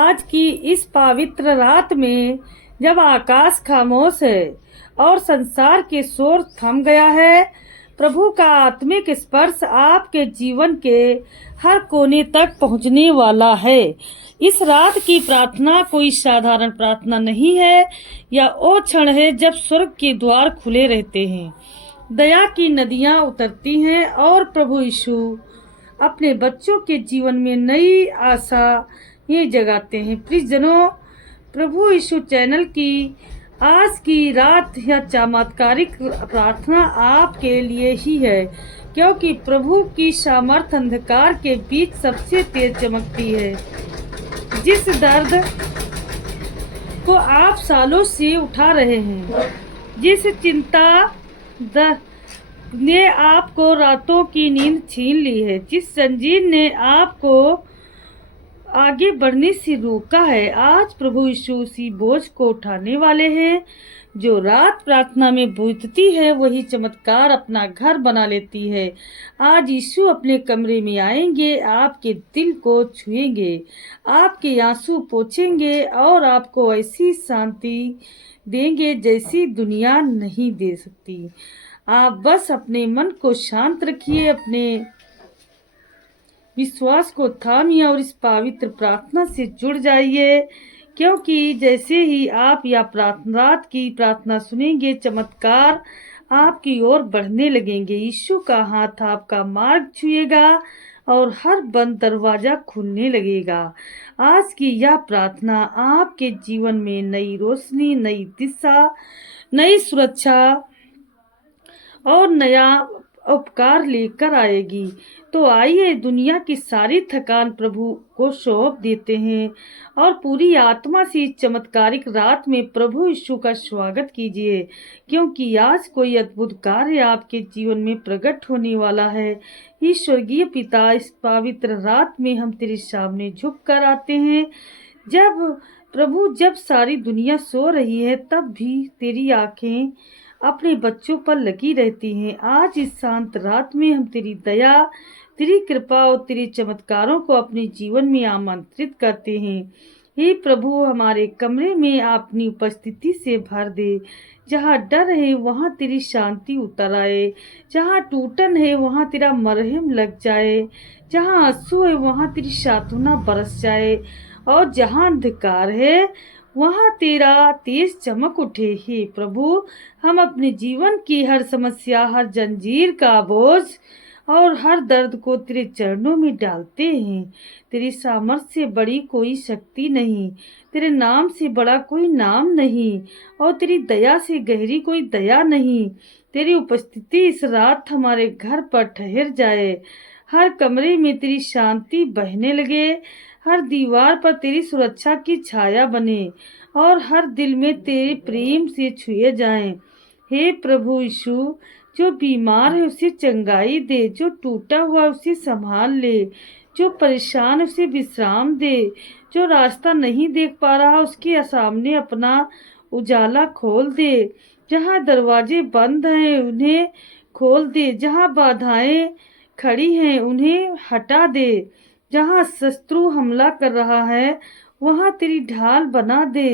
आज की इस पवित्र रात में जब आकाश खामोश है और संसार के शोर थम गया है, प्रभु का आत्मिक स्पर्श आपके जीवन के हर कोने तक पहुंचने वाला है। इस रात की प्रार्थना कोई साधारण प्रार्थना नहीं है, या वो क्षण है जब स्वर्ग के द्वार खुले रहते हैं, दया की नदियां उतरती हैं और प्रभु यीशु अपने बच्चों के जीवन में नई आशा ये जगाते हैं। प्लीज जनों, प्रभु यीशु चैनल की आज की रात या चमत्कारिक प्रार्थना आपके लिए ही है, क्योंकि प्रभु की सामर्थ अंधकार के बीच सबसे तेज चमकती है। जिस दर्द को आप सालों से उठा रहे हैं, जिस चिंता ने आपको रातों की नींद छीन ली है, जिस जंजीर ने आपको आगे बढ़ने से रोका है, आज प्रभु यीशु उसी बोझ को उठाने वाले हैं। जो रात प्रार्थना में बीतती है वही चमत्कार अपना घर बना लेती है। आज यीशु अपने कमरे में आएंगे, आपके दिल को छुएंगे, आपके आंसू पोंछेंगे और आपको ऐसी शांति देंगे जैसी दुनिया नहीं दे सकती। आप बस अपने मन को शांत रखिए, अपने विश्वास को थामिए और इस पवित्र प्रार्थना से जुड़ जाइए, क्योंकि जैसे ही आप रात की प्रार्थना सुनेंगे, चमत्कार आपकी ओर बढ़ने लगेंगे। यीशु का हाथ आपका मार्ग छुएगा और हर बंद दरवाजा खुलने लगेगा। आज की यह प्रार्थना आपके जीवन में नई रोशनी, नई दिशा, नई सुरक्षा और नया उपकार लेकर आएगी। तो आइए दुनिया की सारी थकान प्रभु को सौंप देते हैं और पूरी आत्मा से इस चमत्कारिक रात में प्रभु यीशु का स्वागत कीजिए, क्योंकि आज कोई अद्भुत कार्य आपके जीवन में प्रकट होने वाला है। हे स्वर्गीय पिता, इस पवित्र रात में हम तेरे सामने झुक कर आते हैं। जब सारी दुनिया सो रही है, तब भी तेरी आंखें अपने बच्चों पर लगी रहती हैं। आज इस शांत रात में हम तेरी दया, तेरी कृपा और तेरे चमत्कारों को अपने जीवन में आमंत्रित करते हैं। हे प्रभु, हमारे कमरे में अपनी उपस्थिति से भर दे। जहाँ डर है वहाँ तेरी शांति उतर आए, जहाँ टूटन है वहाँ तेरा मरहम लग जाए, जहाँ आंसू है वहाँ तेरी सांत्वना बरस जाए, और जहाँ अंधकार है वहाँ तेरा तेज चमक उठे। हे प्रभु, हम अपने जीवन की हर समस्या, हर जंजीर का बोझ और हर दर्द को तेरे चरणों में डालते हैं। तेरी सामर्थ्य से बड़ी कोई शक्ति नहीं, तेरे नाम से बड़ा कोई नाम नहीं, और तेरी दया से गहरी कोई दया नहीं। तेरी उपस्थिति इस रात हमारे घर पर ठहर जाए, हर कमरे में तेरी शांति बहने लगे, हर दीवार पर तेरी सुरक्षा की छाया बने और हर दिल में तेरे प्रेम से छुए जाएं। हे प्रभु यीशु, जो बीमार है उसे चंगाई दे, जो टूटा हुआ उसे संभाल ले, जो परेशान उसे विश्राम दे, जो रास्ता नहीं देख पा रहा उसके सामने अपना उजाला खोल दे। जहाँ दरवाजे बंद हैं उन्हें खोल दे, जहाँ बाधाएं खड़ी हैं उन्हें हटा दे, जहाँ शत्रु हमला कर रहा है वहाँ तेरी ढाल बना दे।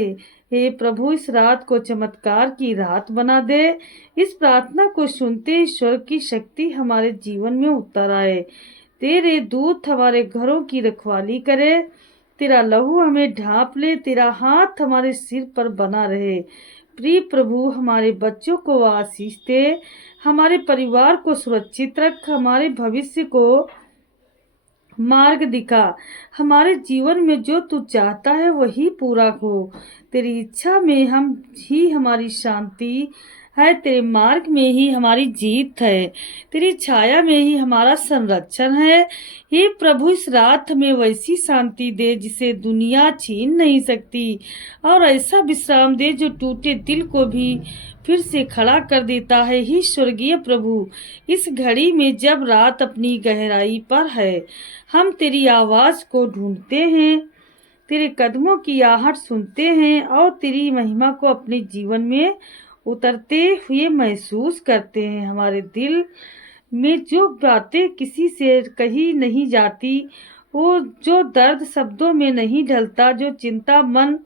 हे प्रभु, इस रात को चमत्कार की रात बना दे। इस प्रार्थना को सुनते ईश्वर की शक्ति हमारे जीवन में उतर आए। तेरे दूत हमारे घरों की रखवाली करे, तेरा लहू हमें ढांप ले, तेरा हाथ हमारे सिर पर बना रहे। प्रिय प्रभु, हमारे बच्चों को आशीष दे, हमारे परिवार को सुरक्षित रख, हमारे भविष्य को मार्ग दिखा। हमारे जीवन में जो तू चाहता है वही पूरा हो। तेरी इच्छा में हमारी शांति है, तेरे मार्ग में ही हमारी जीत है, तेरी छाया में ही हमारा संरक्षण है। हे प्रभु, इस रात में वैसी शांति दे जिसे दुनिया छीन नहीं सकती, और ऐसा विश्राम दे जो टूटे दिल को भी फिर से खड़ा कर देता है। ही स्वर्गीय प्रभु, इस घड़ी में जब रात अपनी गहराई पर है, हम तेरी आवाज को ढूंढते हैं, तेरे कदमों की आहट सुनते हैं और तेरी महिमा को अपने जीवन में उतरते हुए महसूस करते हैं। हमारे दिल में जो बातें किसी से कही नहीं जाती वो जो दर्द शब्दों में नहीं ढलता, जो चिंता मन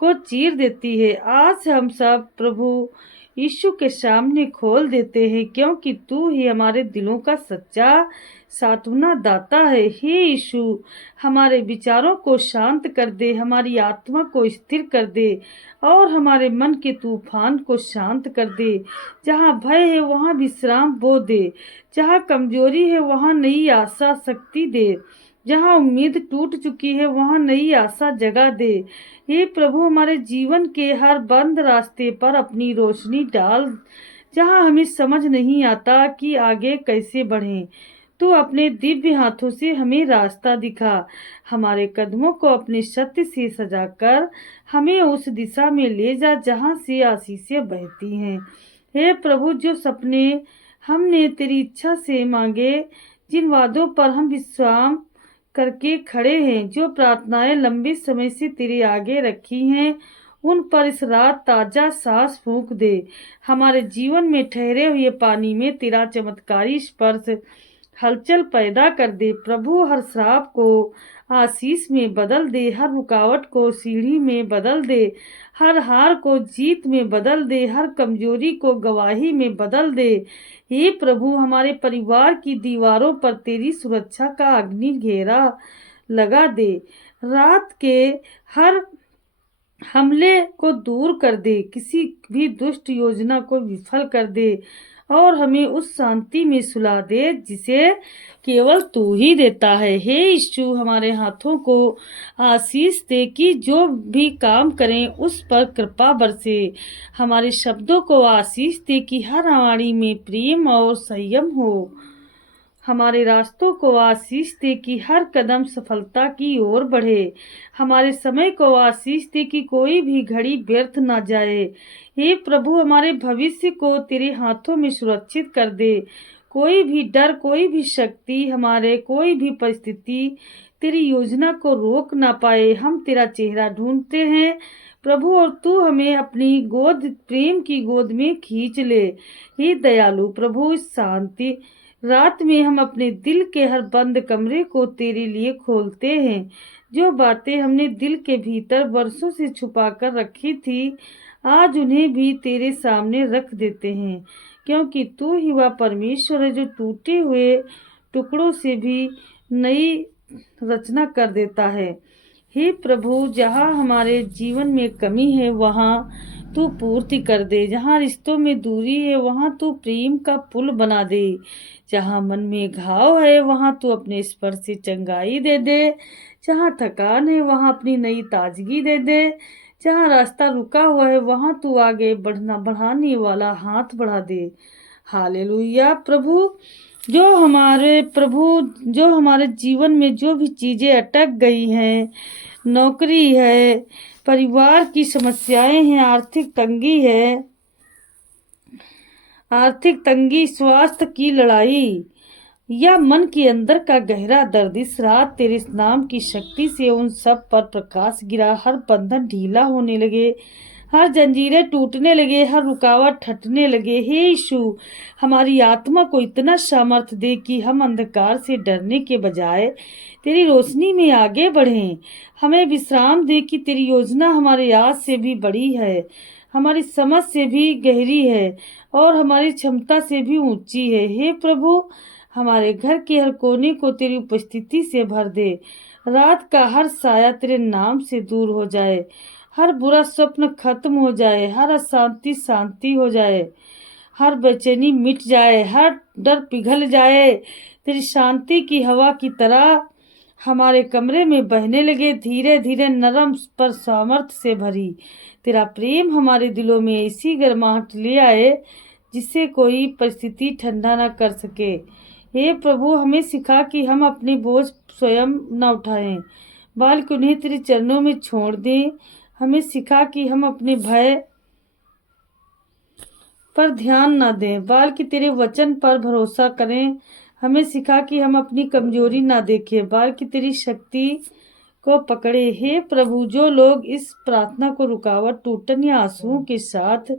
को चीर देती है, आज हम सब प्रभु यीशु के सामने खोल देते हैं, क्योंकि तू ही हमारे दिलों का सच्चा सांत्वना दाता है। हे यीशु, हमारे विचारों को शांत कर दे, हमारी आत्मा को स्थिर कर दे और हमारे मन के तूफान को शांत कर दे। जहाँ भय है वहाँ विश्राम बो दे, जहाँ कमजोरी है वहाँ नई आशा शक्ति दे, जहाँ उम्मीद टूट चुकी है वहाँ नई आशा जगा दे। हे प्रभु, हमारे जीवन के हर बंद रास्ते पर अपनी रोशनी डाल, जहाँ हमें समझ नहीं आता कि आगे कैसे बढ़ें। तू अपने दिव्य हाथों से हमें रास्ता दिखा, हमारे कदमों को अपने सत्य से सजाकर हमें उस दिशा में ले जा जहाँ से आशीषें बहती हैं। हे प्रभु, जो सपने हमने तेरी इच्छा से मांगे, जिन वादों पर हम विश्वास करके खड़े हैं, जो प्रार्थनाएं लंबे समय से तेरे आगे रखी हैं, उन पर इस रात ताजा सांस फूंक दे। हमारे जीवन में ठहरे हुए पानी में तेरा चमत्कारी स्पर्श हलचल पैदा कर दे। प्रभु, हर श्राप को आशीष में बदल दे, हर रुकावट को सीढ़ी में बदल दे, हर हार को जीत में बदल दे, हर कमजोरी को गवाही में बदल दे। हे प्रभु, हमारे परिवार की दीवारों पर तेरी सुरक्षा का अग्नि घेरा लगा दे। रात के हर हमले को दूर कर दे, किसी भी दुष्ट योजना को विफल कर दे और हमें उस शांति में सुला दे जिसे केवल तू ही देता है। हे यीशु, हमारे हाथों को आशीष दे कि जो भी काम करें उस पर कृपा बरसे, हमारे शब्दों को आशीष दे कि हर वाणी में प्रेम और संयम हो, हमारे रास्तों को आशीष दे कि हर कदम सफलता की ओर बढ़े, हमारे समय को आशीष दे कि कोई भी घड़ी व्यर्थ ना जाए। हे प्रभु, हमारे भविष्य को तेरे हाथों में सुरक्षित कर दे। कोई भी डर, कोई भी शक्ति, हमारे कोई भी परिस्थिति तेरी योजना को रोक ना पाए। हम तेरा चेहरा ढूंढते हैं प्रभु, और तू हमें अपनी गोद, प्रेम की गोद में खींच ले। हे दयालु प्रभु, इस शांति रात में हम अपने दिल के हर बंद कमरे को तेरे लिए खोलते हैं। जो बातें हमने दिल के भीतर वर्षों से छुपा कर रखी थी, आज उन्हें भी तेरे सामने रख देते हैं, क्योंकि तू ही वह परमेश्वर है जो टूटे हुए टुकड़ों से भी नई रचना कर देता है। हे प्रभु, जहाँ हमारे जीवन में कमी है वहाँ तू पूर्ति कर दे, जहाँ रिश्तों में दूरी है वहाँ तू प्रेम का पुल बना दे, जहाँ मन में घाव है वहाँ तू अपने स्पर्श से चंगाई दे दे, जहाँ थकान है वहाँ अपनी नई ताजगी दे दे, जहाँ रास्ता रुका हुआ है वहाँ तू आगे बढ़ाने वाला हाथ बढ़ा दे। हालेलुया। जो हमारे जीवन में जो भी चीजें अटक गई हैं, नौकरी है, परिवार की समस्याएं हैं, आर्थिक तंगी, स्वास्थ्य की लड़ाई या मन के अंदर का गहरा दर्द, इस रात तेरे नाम की शक्ति से उन सब पर प्रकाश गिरा। हर बंधन ढीला होने लगे, हर जंजीरें टूटने लगे, हर रुकावट हटने लगे। हे यीशु, हमारी आत्मा को इतना सामर्थ्य दे कि हम अंधकार से डरने के बजाय तेरी रोशनी में आगे बढ़ें। हमें विश्राम दे कि तेरी योजना हमारे याद से भी बड़ी है, हमारी समझ से भी गहरी है और हमारी क्षमता से भी ऊंची है। हे प्रभु, हमारे घर के हर कोने को तेरी उपस्थिति से भर दे। रात का हर साया तेरे नाम से दूर हो जाए, हर बुरा स्वप्न खत्म हो जाए, हर अशांति शांति हो जाए, हर बेचैनी मिट जाए, हर डर पिघल जाए। तेरी शांति की हवा की तरह हमारे कमरे में बहने लगे, धीरे धीरे नरम पर सामर्थ्य से भरी। तेरा प्रेम हमारे दिलों में ऐसी गर्माहट ले आए जिसे कोई परिस्थिति ठंडा न कर सके। हे प्रभु, हमें सिखा कि हम अपने बोझ स्वयं न उठाएं, बल्कि उन्हें तेरे चरणों में छोड़ दें। हमें सिखा कि हम अपने भय पर ध्यान न दें, बल्कि तेरे वचन पर भरोसा करें। हमें सिखा कि हम अपनी कमजोरी न देखें, बल्कि तेरी शक्ति को पकड़े। हे प्रभु, जो लोग इस प्रार्थना को रुकावट, टूटन या आंसुओं के साथ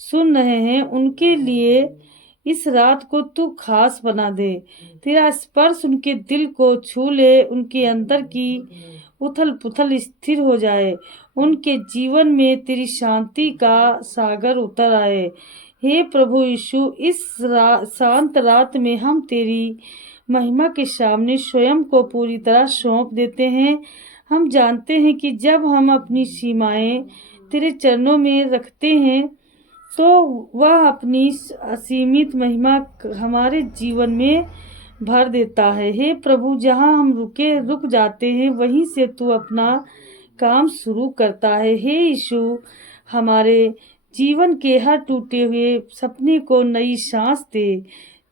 सुन रहे हैं, उनके लिए इस रात को तू खास बना दे। तेरा स्पर्श उनके दिल को छू ले, उनके अंदर की उथल पुथल स्थिर हो जाए, उनके जीवन में तेरी शांति का सागर उतर आए। हे प्रभु यीशु, इस शांत रात में हम तेरी महिमा के सामने स्वयं को पूरी तरह सौंप देते हैं। हम जानते हैं कि जब हम अपनी सीमाएं तेरे चरणों में रखते हैं तो वह अपनी असीमित महिमा हमारे जीवन में भर देता है। हे प्रभु, जहाँ हम रुक जाते हैं वहीं से तू अपना काम शुरू करता है। हे यीशु, हमारे जीवन के हर टूटे हुए सपने को नई सांस दे।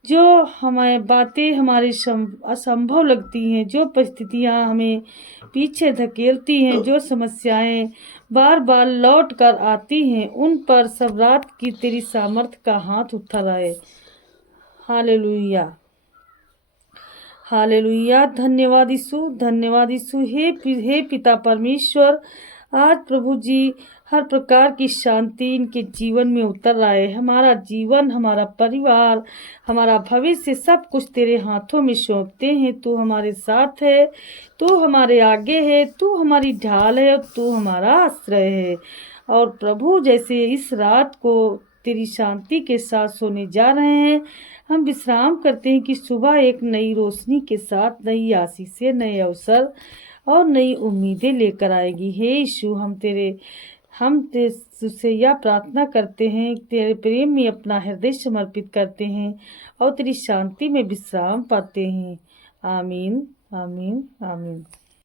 जो हमें बातें हमारे असंभव लगती हैं, जो परिस्थितियाँ हमें पीछे धकेलती हैं, जो समस्याएं बार बार लौट कर आती हैं, उन पर सब रात की तेरी सामर्थ्य का हाथ उठा आए। Hallelujah, hallelujah. धन्यवाद यीशु, धन्यवाद यीशु। हे पिता परमेश्वर, आज प्रभु जी हर प्रकार की शांति इनके जीवन में उतर आए। हमारा जीवन, हमारा परिवार, हमारा भविष्य सब कुछ तेरे हाथों में सौंपते हैं। तू हमारे साथ है, तू हमारे आगे है, तू हमारी ढाल है और तू हमारा आश्रय है। और प्रभु, जैसे इस रात को तेरी शांति के साथ सोने जा रहे हैं, हम विश्राम करते हैं कि सुबह एक नई रोशनी के साथ नई आशीषें, नए अवसर और नई उम्मीदें लेकर आएगी। हे यीशु, हम तुझसे यह प्रार्थना करते हैं, तेरे प्रेम में अपना हृदय समर्पित करते हैं और तेरी शांति में विश्राम पाते हैं। आमीन, आमीन, आमीन।